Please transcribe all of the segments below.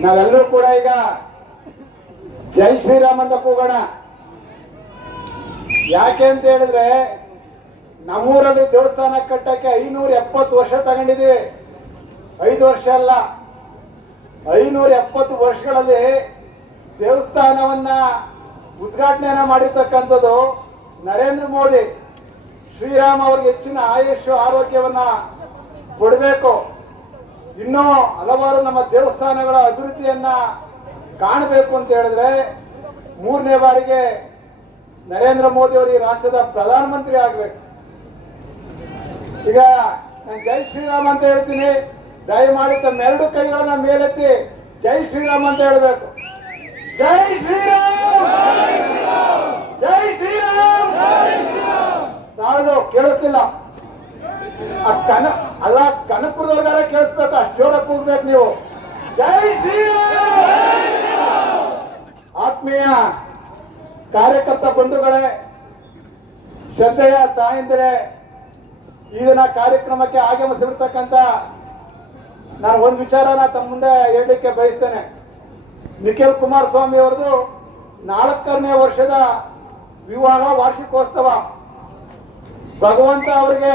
ನಾವೆಲ್ಲರೂ ಕೂಡ ಈಗ ಜೈ ಶ್ರೀರಾಮ್ ಅಂತ ಕೂಗೋಣ. ಯಾಕೆ ಅಂತ ಹೇಳಿದ್ರೆ, ನಮ್ಮೂರಲ್ಲಿ ದೇವಸ್ಥಾನ ಕಟ್ಟಕ್ಕೆ ಐನೂರ ಎಪ್ಪತ್ತು ವರ್ಷ ತಗೊಂಡಿದ್ದೀವಿ. ಐದು ವರ್ಷ ಅಲ್ಲ. ಐನೂರ ಎಪ್ಪತ್ತು ವರ್ಷಗಳಲ್ಲಿ ದೇವಸ್ಥಾನವನ್ನ ಉದ್ಘಾಟನೆಯನ್ನ ಮಾಡಿರ್ತಕ್ಕಂಥದ್ದು ನರೇಂದ್ರ ಮೋದಿ. ಶ್ರೀರಾಮ್ ಅವ್ರಿಗೆ ಹೆಚ್ಚಿನ ಆಯುಷ್ಯ ಆರೋಗ್ಯವನ್ನ ಕೊಡಬೇಕು. ಇನ್ನೂ ಹಲವಾರು ನಮ್ಮ ದೇವಸ್ಥಾನಗಳ ಅಭಿವೃದ್ಧಿಯನ್ನ ಕಾಣಬೇಕು ಅಂತ ಹೇಳಿದ್ರೆ ಮೂರನೇ ಬಾರಿಗೆ ನರೇಂದ್ರ ಮೋದಿ ಅವರು ಈ ರಾಷ್ಟ್ರದ ಪ್ರಧಾನಮಂತ್ರಿ ಆಗ್ಬೇಕು. ಈಗ ನಾನು ಜೈ ಶ್ರೀರಾಮ್ ಅಂತ ಹೇಳ್ತೀನಿ. ದಯಮಾಡಿ ತಮ್ಮ ಎರಡು ಕೈಗಳನ್ನ ಮೇಲೆತ್ತಿ ಜೈ ಶ್ರೀರಾಮ್ ಅಂತ ಹೇಳ್ಬೇಕು. ಜೈ ಶ್ರೀರಾಮ್! ಜೈ ಶ್ರೀರಾಮ್! ಸಾಲದು ಕೇಳಿಸ್ತಿಲ್ಲ ಆ ಕನ, ಅಲ್ಲ ಕನಕಪುರದವ್ರಿಗಾರ ಕೇಳಿಸ್ಬೇಕು ಅಷ್ಟು ಜೋರ ನೀವು. ಜೈ ಶ್ರೀರಾಮ್! ಆತ್ಮೀಯ ಕಾರ್ಯಕರ್ತ ಬಂಧುಗಳೇ, ಶ್ರದ್ಧೆಯ ತಾಯಂದಿರೇ, ಈ ಕಾರ್ಯಕ್ರಮಕ್ಕೆ ಆಗಮಿಸಿರ್ತಕ್ಕಂಥ ನಾನು ಒಂದು ವಿಚಾರನ ತಮ್ಮ ಮುಂದೆ ಹೇಳಲಿಕ್ಕೆ ಬಯಸ್ತೇನೆ. ನಿಖಿಲ್ ಕುಮಾರಸ್ವಾಮಿ ಅವರದು ನಾಲ್ಕನೇ ವರ್ಷದ ವಿವಾಹ ವಾರ್ಷಿಕೋತ್ಸವ. ಭಗವಂತ ಅವರಿಗೆ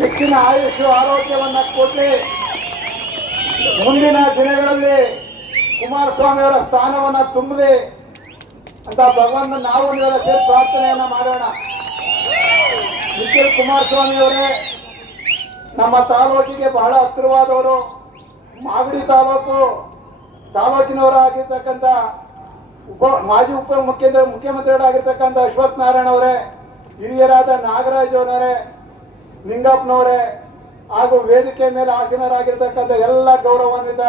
ಹೆಚ್ಚಿನ ಆಯುಷು, ಆರೋಗ್ಯವನ್ನು ಕೊಟ್ಟು ಮುಂದಿನ ದಿನಗಳಲ್ಲಿ ಕುಮಾರಸ್ವಾಮಿಯವರ ಸ್ಥಾನವನ್ನು ತುಂಬಲಿ ಅಂತ ಭಗವಂತ ನಾವು ಸೇರಿ ಪ್ರಾರ್ಥನೆಯನ್ನ ಮಾಡೋಣ. ನಿಖಿಲ್ ಕುಮಾರಸ್ವಾಮಿಯವರೇ, ನಮ್ಮ ತಾಲೂಕಿಗೆ ಬಹಳ ಹತ್ತಿರವಾದವರು, ಮಾಗಡಿ ತಾಲೂಕು ತಾಲೂಕಿನವರಾಗಿರ್ತಕ್ಕಂಥ ಉಪ, ಮಾಜಿ ಉಪ ಮುಖ್ಯಮಂತ್ರಿ ಮುಖ್ಯಮಂತ್ರಿಗಳಾಗಿರ್ತಕ್ಕಂಥ ಅಶ್ವಥ್ ನಾರಾಯಣ ಅವರೇ, ಹಿರಿಯರಾದ ನಾಗರಾಜ್ ಅವರೇ ನಿಂಗಪ್ಪನವರೇ ಹಾಗೂ ವೇದಿಕೆ ಮೇಲೆ ಆಸೀನರಾಗಿರ್ತಕ್ಕಂಥ ಎಲ್ಲ ಗೌರವಾನ್ವಿತ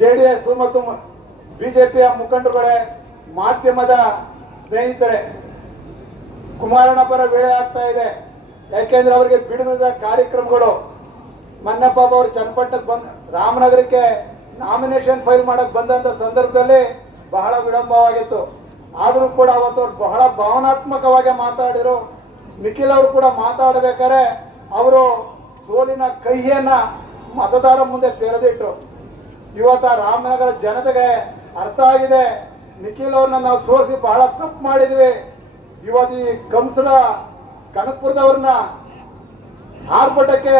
ಜೆ ಡಿ ಎಸ್ ಮತ್ತು ಬಿಜೆಪಿಯ ಮುಖಂಡರುಗಳೇ, ಮಾಧ್ಯಮದ ಸ್ನೇಹಿತರೆ, ಕುಮಾರಣ್ಣ ಪರ ವೇಳೆ ಆಗ್ತಾ ಇದೆ. ಯಾಕೆಂದ್ರೆ ಅವರಿಗೆ ಬಿಡುವಿದ ಕಾರ್ಯಕ್ರಮಗಳು, ಮನ್ನಪ್ಪ ಅವರು ಚನ್ನಪಟ್ಟಕ್ಕೆ ಬಂದ, ರಾಮನಗರಕ್ಕೆ ನಾಮಿನೇಷನ್ ಫೈಲ್ ಮಾಡಕ್ ಬಂದಂತ ಸಂದರ್ಭದಲ್ಲಿ ಬಹಳ ವಿಳಂಬವಾಗಿತ್ತು. ಆದರೂ ಕೂಡ ಅವತ್ತು ಬಹಳ ಭಾವನಾತ್ಮಕವಾಗಿ ಮಾತಾಡಿರು ನಿಖಿಲ್ ಅವರು ಕೂಡ ಮಾತಾಡಬೇಕಾದ್ರೆ ಅವರು ಸೋಲಿನ ಕೈಯನ್ನ ಮತದಾರ ಮುಂದೆ ತೆರೆದಿಟ್ಟು ಇವತ್ತ ರಾಮನಗರ ಜನತೆಗೆ ಅರ್ಥ ಆಗಿದೆ. ನಿಖಿಲ್ ಅವ್ರನ್ನ ನಾವು ಸೋಲಿಸಿ ಬಹಳ ತಪ್ಪು ಮಾಡಿದ್ವಿ. ಇವತ್ತು ಈ ಕಂಸರ ಕನಕಪುರದವ್ರನ್ನ ಆರ್ಭಟಕ್ಕೆ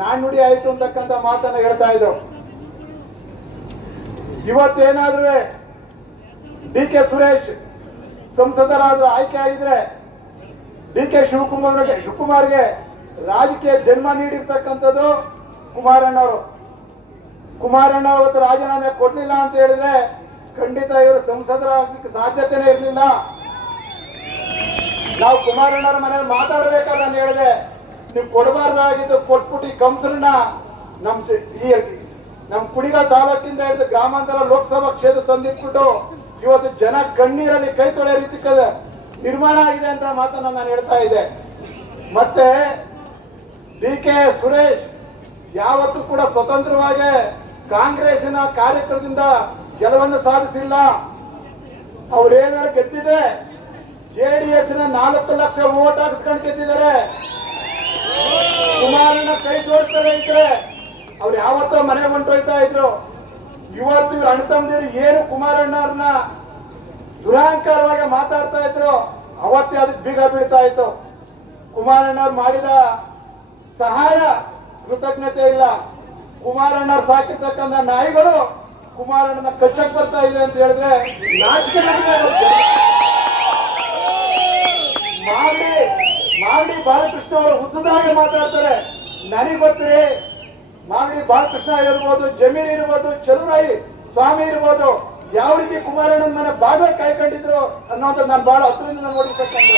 ನಾಣ್ಣುಡಿ ಆಯಿತು ಅಂತಕ್ಕಂಥ ಮಾತನ್ನು ಹೇಳ್ತಾ ಇದ್ರು. ಇವತ್ತೇನಾದ್ರೂ ಡಿ ಕೆ ಸುರೇಶ್ ಸಂಸದರಾದ್ರೂ ಆಯ್ಕೆ ಆಗಿದ್ರೆ ಡಿ ಕೆ ಶಿವಕುಮಾರ್ಗೆ ಶಿವಕುಮಾರ್ಗೆ ರಾಜಕೀಯ ಜನ್ಮ ನೀಡಿರ್ತಕ್ಕಂಥದ್ದು ಕುಮಾರಣ್ಣವರು ಕುಮಾರಣ್ಣ ಅವತ್ತು ರಾಜೀನಾಮೆ ಕೊಡ್ಲಿಲ್ಲ ಅಂತ ಹೇಳಿದ್ರೆ ಖಂಡಿತ ಇವರು ಸಂಸದರಾಗಲಿಕ್ಕೆ ಸಾಧ್ಯತೆನೇ ಇರಲಿಲ್ಲ. ನಾವು ಕುಮಾರಣ್ಣರ ಮನೇಲಿ ಮಾತಾಡಬೇಕಾದ್ರೆ ನಾನು ಹೇಳಿದೆ, ನೀವು ಕೊಡಬಾರ್ದಾಗಿದ್ದು ಕೊಟ್ಬಿಟ್ಟು ಈ ಕಂಸರನ್ನ ನಮ್ ಈ ನಮ್ ಕುಡಿಗ ತಾಲೂಕಿಂದ ಹಿಡಿದು ಗ್ರಾಮಾಂತರ ಲೋಕಸಭಾ ಕ್ಷೇತ್ರ ತಂದಿಟ್ಬಿಟ್ಟು ಇವತ್ತು ಜನ ಕಣ್ಣೀರಲ್ಲಿ ಕೈ ತೊಳೆಯ ರೀತಿ ನಿರ್ಮಾಣ ಆಗಿದೆ ಅಂತ ಮಾತನ್ನ ನಾನು ಹೇಳ್ತಾ ಇದ್ದೆ. ಮತ್ತೆ ಡಿ ಕೆ ಸುರೇಶ್ ಯಾವತ್ತೂ ಕೂಡ ಸ್ವತಂತ್ರವಾಗಿ ಕಾಂಗ್ರೆಸ್ಸಿನ ಕಾರ್ಯಕರ್ತದಿಂದ ಗೆಲುವನ್ನು ಸಾಧಿಸಿಲ್ಲ. ಅವ್ರೇನಾದ್ರು ಗೆದ್ದಿದ್ರೆ ಜೆಡಿಎಸ್ನ ನಾಲ್ಕು ಲಕ್ಷ ವೋಟ್ ಹಾಕಿಸ್ಕೊಂಡು ಗೆದ್ದಿದ್ದಾರೆ. ಕುಮಾರಣ್ಣ ಕೈ ಜೋಡಿಸ್ತಾರೆ ಇದ್ರೆ ಅವ್ರು ಯಾವತ್ತೋ ಮನೆ ಹೊಂಟೋಯ್ತಾ ಇದ್ರು. ಇವತ್ತು ಅಣ್ಣ ತಮ್ಮದಿರು ಏನು ಕುಮಾರಣ್ಣವ್ರನ್ನ ದುರಹಂಕಾರವಾಗಿ ಮಾತಾಡ್ತಾ ಇದ್ರು. ಅವತ್ತೇ ಅದಕ್ಕೆ ಬೀಗ ಬೀಳ್ತಾ ಇತ್ತು. ಕುಮಾರಣ್ಣವ್ರು ಮಾಡಿದ ಸಹಾಯ ಕೃತಜ್ಞತೆ ಇಲ್ಲ. ಕುಮಾರಣ್ಣ ಸಾಕಿರ್ತಕ್ಕಂಥ ನಾಯಿಗಳು ಕುಮಾರಣ್ಣನ ಕಚ್ಚಕ್ ಬರ್ತಾ ಇದೆ ಅಂತ ಹೇಳಿದ್ರೆ ಮಾಡಿ ಮಾಡಿ ಬಾಲಕೃಷ್ಣ ಅವರು ಉದ್ದದಾಗೆ ಮಾತಾಡ್ತಾರೆ. ನನಗೆ ಗೊತ್ತಿರಿ ಮಾಗಡಿ ಬಾಲಕೃಷ್ಣ ಇರ್ಬೋದು ಜಮೀನ್ ಇರ್ಬೋದು, ಚಲುರಾಯಿ ಸ್ವಾಮಿ ಇರ್ಬೋದು ಯಾವ ರೀತಿ ಕುಮಾರಣ್ಣನ ಮನೆ ಬಾಗ ಕಾಯ್ಕೊಂಡಿದ್ರು ಅನ್ನೋದು ನಾನು ಬಹಳ ಹತ್ತಿರದಿಂದ ನೋಡಿರ್ತಕ್ಕಂಥ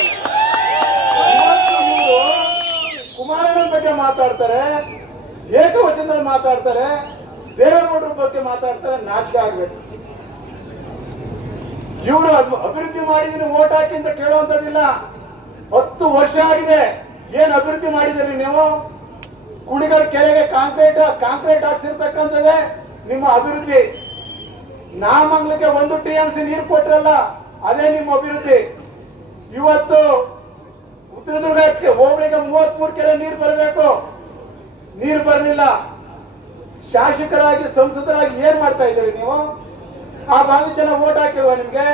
ಕುಮಾರಣ್ಣನ ಬಗ್ಗೆ ಮಾತಾಡ್ತಾರೆ, ಏಕವಚನದಲ್ಲಿ ಮಾತಾಡ್ತಾರೆ, ದೇವೇಗೌಡರ ಬಗ್ಗೆ ಮಾತಾಡ್ತಾರೆ ನಾಶ ಆಗ್ಬೇಕು. ಇವರು ಅಭಿವೃದ್ಧಿ ಮಾಡಿದ್ರೆ ಓಟ್ ಹಾಕಿ ಅಂತ ಕೇಳುವಂತದಿಲ್ಲ ಹತ್ತು ವರ್ಷ ಆಗಿದೆ. ಏನ್ ಅಭಿವೃದ್ಧಿ ಮಾಡಿದ್ರಿ ನೀವು? ಕುಣಿಗಲ್ ಕೆಳಗೆ ಕಾಂಕ್ರೀಟ್ ಕಾಂಕ್ರೀಟ್ ಹಾಕ್ಸಿರ್ತಕ್ಕಂಥದ್ದೇ ನಿಮ್ಮ ಅಭಿವೃದ್ಧಿ. ನಾಮಂಗ್ಲಕ್ಕೆ ಒಂದು ಟಿ ಎಂ ಸಿ ನೀರು ಕೊಟ್ರಲ್ಲ, ಅದೇ ನಿಮ್ಮ ಅಭಿವೃದ್ಧಿ. ಇವತ್ತು ಹೋಗ್ಲಿಕ್ಕೆ ಹೋಬಳಿಗೆ ಮೂವತ್ಮೂರು ಕೆರೆ ನೀರು ಬರಬೇಕು. ನೀರು ಬರಲಿಲ್ಲ. ಶಾಸಕರಾಗಿ, ಸಂಸದರಾಗಿ ಏನ್ ಮಾಡ್ತಾ ಇದ್ದೀರಿ ನೀವು? ಆ ಭಾಗದ ಜನ ಓಟ್ ಹಾಕಿಲ್ವಾ ನಿಮ್ಗೆ?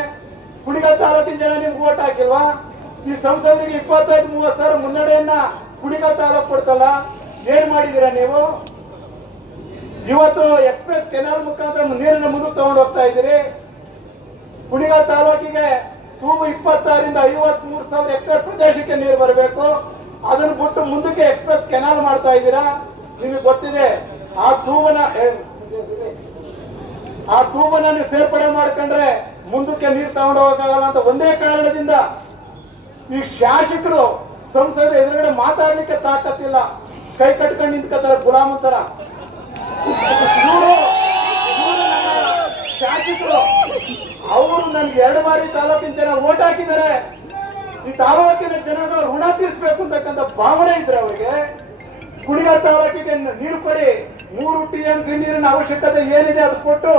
ಕುಡಿಗ ತಾಲೂಕಿನ ಜನ ನಿಮ್ಗೆ ಓಟ್ ಹಾಕಿಲ್ವಾ? ಈ ಸಂಸದರಿಗೆ ಇಪ್ಪತ್ತೈದು, ಮೂವತ್ತು ಸಾವಿರ ಮುನ್ನಡೆಯನ್ನ ಕುಡಿಗ ತಾಲೂಕು ಕೊಡ್ತಲ್ಲ, ಏನ್ ಮಾಡಿದೀರಾ ನೀವು? ಇವತ್ತು ಎಕ್ಸ್ಪ್ರೆಸ್ ಕೆನಾಲ್ ಮುಖಾಂತರ ನೀರನ್ನ ಮುಂದಕ್ಕೆ ತಗೊಂಡು ಹೋಗ್ತಾ ಇದ್ದೀರಿ. ಕುಣಿಗಲ್ ತಾಲೂಕಿಗೆ ತೂಗು ಇಪ್ಪತ್ತಾರಿಂದ ಐವತ್ ಮೂರು ಸಾವಿರ ಎಕರೆ ಪ್ರದೇಶಕ್ಕೆ ನೀರು ಬರಬೇಕು. ಅದನ್ನ ಬಿಟ್ಟು ಮುಂದಕ್ಕೆ ಎಕ್ಸ್ಪ್ರೆಸ್ ಕೆನಾಲ್ ಮಾಡ್ತಾ ಇದ್ದೀರಾ? ನಿಮಗೆ ಗೊತ್ತಿದೆ, ಆ ತೂಬನ ಆ ತೂಬನ ನೀವು ಸೇರ್ಪಡೆ ಮಾಡ್ಕೊಂಡ್ರೆ ಮುಂದಕ್ಕೆ ನೀರು ತಗೊಂಡು ಹೋಗಕ್ಕಾಗಲ್ಲ ಅಂತ ಒಂದೇ ಕಾರಣದಿಂದ ಈ ಶಾಸಕರು ಸಂಸದರ ಎದುರುಗಡೆ ಮಾತಾಡ್ಲಿಕ್ಕೆ ತಾಕತ್ತಿಲ್ಲ. ಕೈ ಕಟ್ಕೊಂಡು ನಿಂತ್ಕೋತಾರೆ ಗುಲಾಮ್ ತರ ಶಾಸಕರು, ಅವರು ನನ್ಗೆ ಎರಡು ಬಾರಿ ತಾಲೂಕಿನ ಜನ ಓಟ್ ಹಾಕಿದ್ದಾರೆ. ಈ ತಾಲೂಕಿನ ಜನರು ಋಣ ತೀರಿಸಬೇಕು ಅಂತಕ್ಕಂಥ ಭಾವನೆ ಇದ್ರೆ ಅವರಿಗೆ. ಕುಡಿಯೋ ತಾಲೂಕಿಗೆ ನೀರು ಕೊಡಿ, ಮೂರು ಟಿ ಎಂ ಸಿ ನೀರಿನ ಅವಶ್ಯಕತೆ ಏನಿದೆ ಅದು ಕೊಟ್ಟು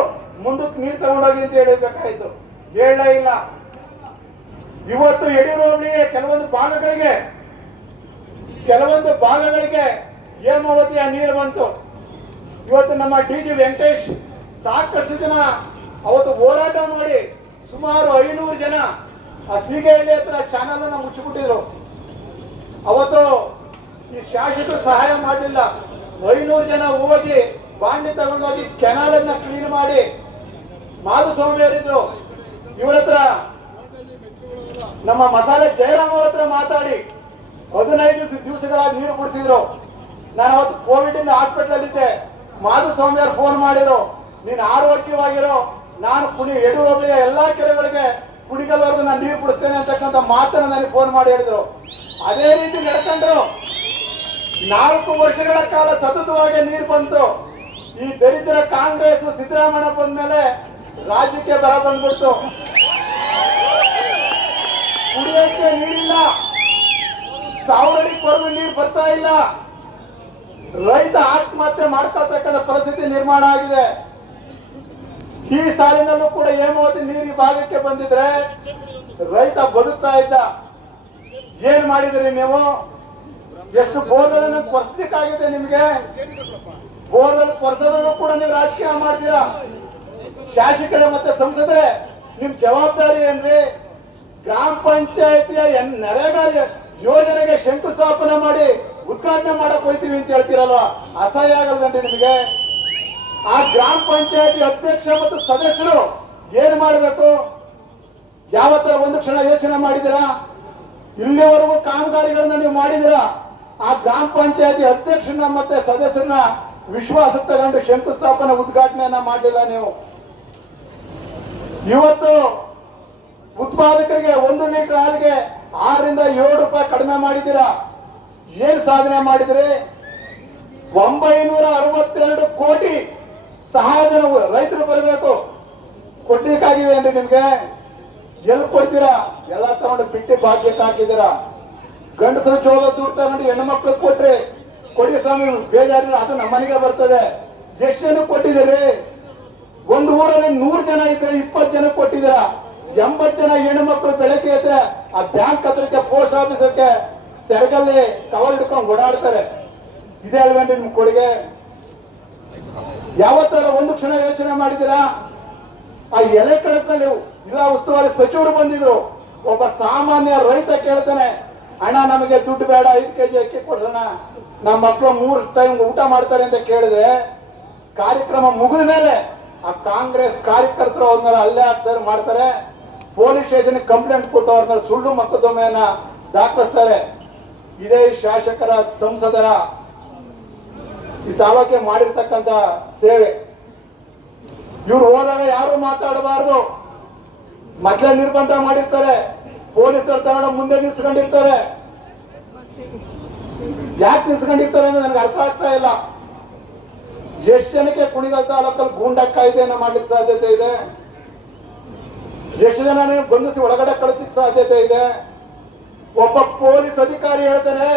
ಮುಂದಕ್ಕೆ ನೀರು ತಗೊಂಡೋಗಿ ಅಂತ ಹೇಳಬೇಕಾಯ್ತು ಹೇಳಲೇ ಇಲ್ಲ. ಇವತ್ತು ಯಡಿಯೂರಪ್ಪನಿಗೆ ಕೆಲವೊಂದು ಭಾಗಗಳಿಗೆ ಕೆಲವೊಂದು ಭಾಗಗಳಿಗೆ ಹೇಮಾವತಿಯ ನೀರು ಬಂತು. ಇವತ್ತು ನಮ್ಮ ಡಿ ಜಿ ವೆಂಕಟೇಶ್ ಸಾಕಷ್ಟು ಜನ ಅವತ್ತು ಹೋರಾಟ ಮಾಡಿ ಸುಮಾರು ಐನೂರು ಜನ ಆ ಸಿಗೆಯಲ್ಲಿ ಹತ್ರ ಚಾನಲ್ ಅನ್ನ ಮುಚ್ಚಿಬಿಟ್ಟಿದ್ರು. ಅವತ್ತು ಈ ಶಾಸಕರು ಸಹಾಯ ಮಾಡಲಿಲ್ಲ. ಐನೂರು ಜನ ಹೋಗಿ ಬಾಂಡಿ ತಗೊಂಡೋಗಿ ಕೆನಾಲ್ ಅನ್ನ ಕ್ಲೀನ್ ಮಾಡಿ ಮಾಧುಸ್ವಾಮಿ ಅವರಿದ್ರು. ಇವ್ರ ಹತ್ರ ನಮ್ಮ ಮಸಾಲೆ ಜಯರಾಮ್ ಅವ್ರ ಹತ್ರ ಮಾತಾಡಿ ಹದಿನೈದು ದಿವಸಗಳ ನೀರು ಕುಡಿಸಿದ್ರು. ನಾನು ಅವತ್ತು ಕೋವಿಡ್ ಇಂದ ಹಾಸ್ಪಿಟಲ್ ಇದ್ದೆ ಮಾಧುಸ್ವಾಮಿ ಅವ್ರು ಫೋನ್ ಮಾಡಿದ್ರು. ನೀನು ಆರೋಗ್ಯವಾಗಿರೋ, ನಾನು ಕುಣಿ ಯಡಿಯೂರಪ್ಪಳಿಯ ಎಲ್ಲಾ ಕೆರೆಗಳಿಗೆ ಕುಣಿಗಲ್ವರೆಗೂ ನಾನು ನೀರು ಬಿಡಿಸ್ತೇನೆ ಅಂತಕ್ಕಂಥ ಮಾತನ್ನು ನನಗೆ ಫೋನ್ ಮಾಡಿ ಹೇಳಿದ್ರು. ಅದೇ ರೀತಿ ನಡ್ಕೊಂಡ್ರು. ನಾಲ್ಕು ವರ್ಷಗಳ ಕಾಲ ಸತತವಾಗಿ ನೀರು ಬಂತು. ಈ ದರಿದ್ರ ಕಾಂಗ್ರೆಸ್ ಸಿದ್ದರಾಮಯ್ಯ ಬಂದ್ಮೇಲೆ ರಾಜ್ಯಕ್ಕೆ ಬರ ಬಂದ್ಬಿಡ್ತು. ಕುಡಿಯಕ್ಕೆ ನೀರಿಲ್ಲ. ಸಾವಿರಡಿ ಕೊರಗು ನೀರು ಬರ್ತಾ ಇಲ್ಲ. ರೈತ ಆತ್ಮಹತ್ಯೆ ಮಾಡ್ಕೊಳ್ತಕ್ಕಂಥ ಪರಿಸ್ಥಿತಿ ನಿರ್ಮಾಣ ಆಗಿದೆ. ಈ ಸಾಲಿನಲ್ಲೂ ಕೂಡ ಹೇಮಾವತಿ ನೀರಿ ಭಾಗಕ್ಕೆ ಬಂದಿದ್ರೆ ರೈತ ಬದುಕ್ತಾ ಇದ್ದ. ಏನ್ ಮಾಡಿದ್ರಿ ನೀವು? ಎಷ್ಟು ಬೋರ್ವೆಲ್ ಕೊರ್ಸ್ಲಿಕ್ಕಾಗಿದೆ ನಿಮ್ಗೆ? ಬೋರ್ವೆಲ್ ಕೊರ್ಸೋದನ್ನು ಕೂಡ ನೀವು ರಾಜಕೀಯ ಮಾಡ್ತೀರಾ? ಶಾಸಕರು ಮತ್ತೆ ಸಂಸದೆ, ನಿಮ್ ಜವಾಬ್ದಾರಿ ಏನ್ರಿ? ಗ್ರಾಮ ಪಂಚಾಯತಿಯ ಎನ್- ನರೇಗಾ ಯೋಜನೆಗೆ ಶಂಕುಸ್ಥಾಪನೆ ಮಾಡಿ ಉದ್ಘಾಟನೆ ಮಾಡಕ್ ಹೋಯ್ತೀವಿ ಅಂತ ಹೇಳ್ತೀರಲ್ವಾ? ಅಸಹ್ಯ ಆಗಲ್ವೇನ್ರಿ ನಿಮಗೆ? ಆ ಗ್ರಾಮ ಪಂಚಾಯತಿ ಅಧ್ಯಕ್ಷ ಮತ್ತು ಸದಸ್ಯರು ಏನ್ ಮಾಡಬೇಕು? ಯಾವತ್ತರ ಒಂದು ಕ್ಷಣ ಯೋಚನೆ ಮಾಡಿದಿರಾ ಇಲ್ಲಿವರೆಗೂ ಕಾಮಗಾರಿಗಳನ್ನ ನೀವು ಮಾಡಿದಿರಾ ಆ ಗ್ರಾಮ ಪಂಚಾಯತಿ ಅಧ್ಯಕ್ಷರನ್ನ ಮತ್ತೆ ಸದಸ್ಯರನ್ನ ವಿಶ್ವಾಸ ತಗೊಂಡು ಶಂಕುಸ್ಥಾಪನೆ ಉದ್ಘಾಟನೆಯನ್ನ ಮಾಡಲಿಲ್ಲ ನೀವು. ಇವತ್ತು ಉತ್ಪಾದಕರಿಗೆ ಒಂದು ಲೀಟರ್ ಹಾಲಿಗೆ ಆರರಿಂದ ಏಳು ರೂಪಾಯಿ ಕಡಿಮೆ ಮಾಡಿದ್ದೀರಾ? ಏನ್ ಸಾಧನೆ ಮಾಡಿದ್ರೆ? ಒಂಬೈನೂರ ಅರವತ್ತೆರಡು ಕೋಟಿ ಸಹಾಯಧನ ರೈತರು ಬರಬೇಕು. ಕೊಡ್ಲಿಕ್ಕಾಗಿದೆ ಅಂದ್ರೆ ನಿಮ್ಗೆ? ಎಲ್ಲಿ ಕೊಡ್ತೀರಾ? ಎಲ್ಲ ತಗೊಂಡು ಬಿಟ್ಟಿ ಭಾಗ್ಯಕ್ಕೆ ಹಾಕಿದ್ದೀರಾ ಗಂಡಸರು ಜೋಗ ದುಡ್ಡು ತಗೊಂಡು ಹೆಣ್ಣು ಮಕ್ಳು ಕೊಟ್ರಿ ಕೊಡಿ ಸ್ವಾಮಿ, ಬೇಜಾರಿಲ್ಲ, ಅದು ನಮ್ಮ ಮನೆಗೆ ಬರ್ತದೆ. ಎಷ್ಟು ಜನ ಕೊಟ್ಟಿದ್ದೀರಿ? ಒಂದು ಊರಲ್ಲಿ ನೂರು ಜನ ಇದ್ರೆ ಇಪ್ಪತ್ತು ಜನ ಕೊಟ್ಟಿದ್ದೀರಾ? ಎಂಬತ್ತು ಜನ ಹೆಣ್ಣು ಮಕ್ಕಳು ಬೆಳಗ್ಗೆ ಎದ್ರೆ ಆ ಬ್ಯಾಂಕ್ ಹತ್ರಕ್ಕೆ ಪೋಸ್ಟ್ ಆಫೀಸಕ್ಕೆ ಸೆರಗಲ್ಲಿ ಕವರ್ ಹಿಡ್ಕೊಂಡು ಓಡಾಡ್ತಾರೆ. ಇದೇ ಅಲ್ವೇನ್ರಿ ನಿಮ್ ಕೊಡುಗೆ? ಯಾವತ್ತಾರ ಒಂದು ಕ್ಷಣ ಯೋಚನೆ ಮಾಡಿದ್ದೀರಾ? ಆ ಎಲೆ ಕಳಕಲ್ಲಿ ಜಿಲ್ಲಾ ಉಸ್ತುವಾರಿ ಸಚಿವರು ಬಂದಿದ್ರು. ಒಬ್ಬ ಸಾಮಾನ್ಯ ರೈತ ಕೇಳ್ತಾನೆ, ಅಣ್ಣ, ನಮಗೆ ದುಡ್ಡು ಬೇಡ, ಐದು ಕೆಜಿ ಅಕ್ಕಿ ಕೊಡೋಣ. ನಮ್ಮ ಮಕ್ಕಳು ಮೂರು ಟೈಮ್ ಊಟ ಮಾಡ್ತಾರೆ ಅಂತ ಕೇಳಿದೆ ಕಾರ್ಯಕ್ರಮ ಮುಗಿದ ಮೇಲೆ ಆ ಕಾಂಗ್ರೆಸ್ ಕಾರ್ಯಕರ್ತರು ಅವ್ರ ಮೇಲೆ ಅಲ್ಲೇ ಹಾಕ್ತಾರೆ, ಮಾಡ್ತಾರೆ. ಪೊಲೀಸ್ ಸ್ಟೇಷನ್ ಕಂಪ್ಲೇಂಟ್ ಕೊಟ್ಟು ಅವ್ರನ್ನ ಸುಳ್ಳು ಮೊಕದ್ದಮೆಯನ್ನ ದಾಖಲಿಸ್ತಾರೆ. ಇದೇ ಶಾಸಕರ ಸಂಸದರ ಈ ತಾಲೂಕೆ ಮಾಡಿರ್ತಕ್ಕಂಥ ಸೇವೆ. ಇವ್ರು ಹೋದಾಗ ಯಾರು ಮಾತಾಡಬಾರದು. ಮೊದಲೇ ನಿರ್ಬಂಧ ಮಾಡಿರ್ತಾರೆ. ಪೊಲೀಸರು ತಗೊಂಡು ಮುಂದೆ ನಿಲ್ಸ್ಕೊಂಡಿರ್ತಾರೆ. ಯಾಕೆ ನಿಲ್ಸ್ಕೊಂಡಿರ್ತಾರೆ ಅಂದ್ರೆ ನನಗೆ ಅರ್ಥ ಆಗ್ತಾ ಇಲ್ಲ. ಎಷ್ಟು ಜನಕ್ಕೆ ಕುಣಿಗಲ್ ತಾಲೂಕಲ್ಲಿ ಗೂಂಡ ಕಾಯ್ದೆಯನ್ನ ಮಾಡ್ಲಿಕ್ಕೆ ಸಾಧ್ಯತೆ ಇದೆ? ಎಷ್ಟು ಜನ ಬಂಧಿಸಿ ಒಳಗಡೆ ಕಳಿಸಿಕ್ ಸಾಧ್ಯತೆ ಇದೆ. ಒಬ್ಬ ಪೊಲೀಸ್ ಅಧಿಕಾರಿ ಹೇಳ್ತಾನೆ,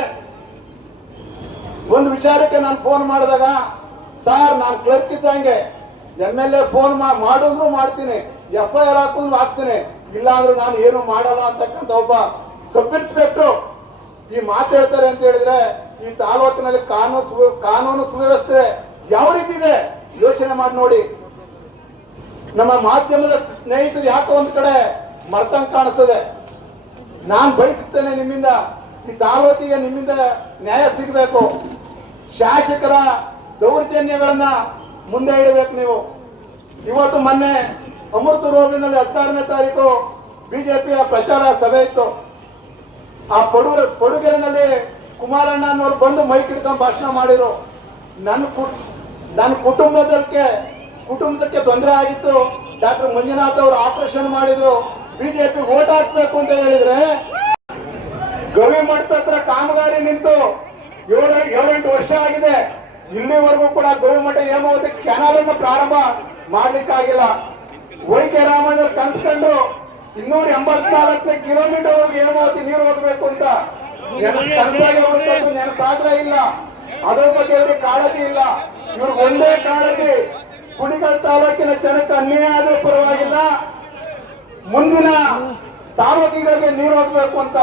ಒಂದು ವಿಚಾರಕ್ಕೆ ನಾನು ಫೋನ್ ಮಾಡಿದಾಗ, ಸಾರ್, ನಾನು ಕ್ಲರ್ಕ್ ಇದ್ದಂಗೆ. ಎಂ ಎಲ್ ಎ ಫೋನ್ ಮಾಡಿದ್ರು ಮಾಡ್ತೀನಿ. ಎಫ್ ಐ ಆರ್ ಹಾಕ್ತೀನಿ. ಇಲ್ಲಾಂದ್ರೆ ನಾನು ಏನು ಮಾಡಲ್ಲ ಅಂತಕ್ಕಂಥ ಒಬ್ಬ ಸಬ್ ಇನ್ಸ್ಪೆಕ್ಟರ್ ಈ ಮಾತು ಹೇಳ್ತಾರೆ ಅಂತ ಹೇಳಿದ್ರೆ, ಈ ತಾಲೂಕಿನಲ್ಲಿ ಕಾನೂನು ಕಾನೂನು ಸುವ್ಯವಸ್ಥೆ ಯಾವ ರೀತಿ ಇದೆ? ಯೋಚನೆ ಮಾಡಿ ನೋಡಿ. ನಮ್ಮ ಮಾಧ್ಯಮದ ಸ್ನೇಹಿತರು ಯಾಕೋ ಒಂದ್ ಕಡೆ ಮರ್ತಂಗ್ ಕಾಣಿಸ್ತದೆ. ನಾನು ಬಯಸುತ್ತೇನೆ ನಿಮ್ಮಿಂದ, ಈ ತಾಲೂಕಿಗೆ ನಿಮ್ಮಿಂದ ನ್ಯಾಯ ಸಿಗಬೇಕು. ಶಾಸಕರ ದೌರ್ಜನ್ಯಗಳನ್ನ ಮುಂದೆ ಇಡಬೇಕು ನೀವು. ಇವತ್ತು ಮೊನ್ನೆ ಅಮೃತ ರೋಗಿನಲ್ಲಿ ಹದಿನಾರನೇ ತಾರೀಕು ಬಿಜೆಪಿಯ ಪ್ರಚಾರ ಸಭೆ ಇತ್ತು. ಆ ಪಡು ಪಡುಗೆರೆನಲ್ಲಿ ಕುಮಾರಣ್ಣ ಅನ್ನೋರು ಬಂದು ಮೈಕ್ ಹಿಡ್ಕೊಂಡು ಭಾಷಣ ಮಾಡಿರು ನನ್ನ ನನ್ನ ಕುಟುಂಬದಕ್ಕೆ ಕುಟುಂಬದಕ್ಕೆ ತೊಂದರೆ ಆಗಿತ್ತು. ಡಾಕ್ಟರ್ ಮಂಜುನಾಥ್ ಅವರು ಆಪರೇಷನ್ ಮಾಡಿದ್ರು. ಬಿಜೆಪಿ ಓಟ್ ಹಾಕ್ಬೇಕು ಅಂತ ಹೇಳಿದ್ರೆ ಗವಿ ಮಠದ ಕಾಮಗಾರಿ ನಿಂತು ಏಳು, ಏಳೆಂಟು ವರ್ಷ ಆಗಿದೆ. ಇಲ್ಲಿವರೆಗೂ ಕೂಡ ಗವಿ ಮಠ ಹೇಮಾವತಿ ಕೆನಾಲ್ ಅನ್ನು ಪ್ರಾರಂಭ ಮಾಡ್ಲಿಕ್ಕಾಗಿಲ್ಲ. ವೈ ಕೆ ರಾಮಣ್ಣ ಕನ್ಸ್ಕೊಂಡು ಇನ್ನೂರ ಎಂಬತ್ನಾಲ್ಕನೇ ಕಿಲೋಮೀಟರ್ ಹೇಮಾವತಿ ನೀರು ಹೋಗ್ಬೇಕು ಅಂತ. ನೆನಪಾಗ್ಲೇ ಇಲ್ಲ. ಅದರ ಬಗ್ಗೆ ಅವ್ರಿಗೆ ಕಾಳಜಿ ಇಲ್ಲ. ಇವ್ರಿಗೆ ಒಂದೇ ಕಾಳಜಿ. ಕುಣಿಗಲ್ ತಾಲೂಕಿನ ಜನಕ್ಕೆ ಅನ್ಯಾಯ ಆದರೂ ಪರವಾಗಿಲ್ಲ. ಮುಂದಿನ ತಾಲೂಕಿಗಳಿಗೆ ನೀರು ಹೋಗ್ಬೇಕು ಅಂತ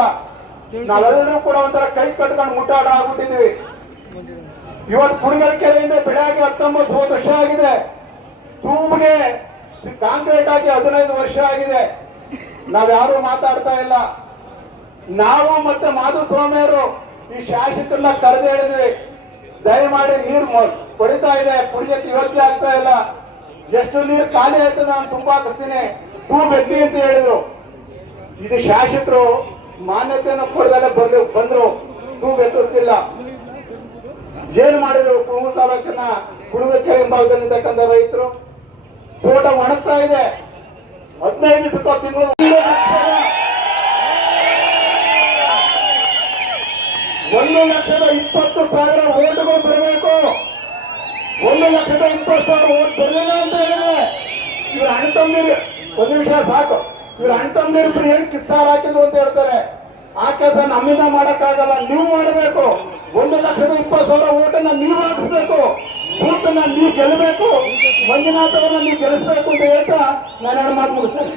ನಾವೆಲ್ಲರೂ ಕೂಡ ಒಂಥರ ಕೈ ಕಟ್ಕೊಂಡು ಮುಟ್ಟಾಡ ಆಗ್ಬಿಟ್ಟಿದ್ವಿ ಇವತ್ತು ಕುಣಿಗಲ್ ಕೆರೆಯಿಂದ ಬೆಳಗ್ಗೆ ಹತ್ತೊಂಬತ್ತು ವರ್ಷ ಆಗಿದೆ. ತೂಮ್ಗೆ ಕಾಂಕ್ರೀಟ್ ಆಗಿ ಹದಿನೈದು ವರ್ಷ ಆಗಿದೆ. ನಾವ್ಯಾರು ಮಾತಾಡ್ತಾ ಇಲ್ಲ. ನಾವು ಮತ್ತೆ ಮಾಧುಸ್ವಾಮಿಯವರು ಈ ಶಾಸಕರನ್ನ ಕರೆದು ಹೇಳಿದ್ವಿ ದಯಮಾಡಿ ನೀರು ಕೊಡಿತಾ ಇದೆ, ಕುಡಿಯಕ್ಕೆ ಯೋಗ್ಯ ಆಗ್ತಾ ಇಲ್ಲ. ಎಷ್ಟು ನೀರು ಖಾಲಿ ಆಯ್ತು ನಾನು ತುಂಬಾ ಹಾಕಿಸ್ತೀನಿ ತೂ ಬೆಟ್ಟಿ ಅಂತ ಹೇಳಿದ್ರು. ಇದು ಶಾಸಕರು ಮಾನ್ಯತೆಯನ್ನು ಕೊಡದಲ್ಲೇ ಬಂದ್ರು ಬಂದ್ರು. ತೂ ಬೆತ್ತಿಸ್ತಿಲ್ಲ ಏನ್ ಮಾಡಿದ್ರು ಕುಡುಗು ತಾಲೂಕಿನ ಕುಣಗು ಕೆರೆ ಹಿಂಭಾಗದಲ್ಲಿರ್ತಕ್ಕಂಥ ರೈತರು. ತೋಟ ಒಣಗ್ತಾ ಇದೆ. ಹದಿನೈದು ಸುತ್ತ ತಿಂಗಳು. ಒಂದು ಲಕ್ಷದ ಇಪ್ಪತ್ತು ಸಾವಿರ ಲಕ್ಷದ ಇಪ್ಪತ್ತು ಸಾವಿರ ಓಟ್ ಬರಲಿಲ್ಲ ಅಂತ ಹೇಳಿದ್ರೆ, ಇವ್ರ ಅಣ್ಣ ತಮ್ಮೀರು ಒಂದು ನಿಮಿಷ ಸಾಕು. ಇವ್ರ ಅಣ್ಣ ತಮ್ಮೀರು ಏನ್ ಕಿಸ್ತಾರ ಹಾಕಿದ್ರು ಅಂತ ಹೇಳ್ತಾರೆ. ಆ ಕೆಲಸ ನಮ್ಮಿಂದ ಮಾಡಕ್ಕಾಗಲ್ಲ, ನೀವು ಮಾಡಬೇಕು. ಒಂದು ಲಕ್ಷದ ಇಪ್ಪತ್ತು ಸಾವಿರ ಓಟನ್ನ ನೀವು ಹಾಕಿಸ್ಬೇಕು. ಬೂತನ್ನ ನೀವು ಗೆಲ್ಲಬೇಕು ಮಂಜುನಾಥವನ್ನ ನೀವು ಗೆಲ್ಲಿಸ್ಬೇಕು ಅಂತ ಹೇಳ್ತಾ ನಾನು ಎರಡು ಮಾತು ಮುಗಿಸ್ತೇನೆ.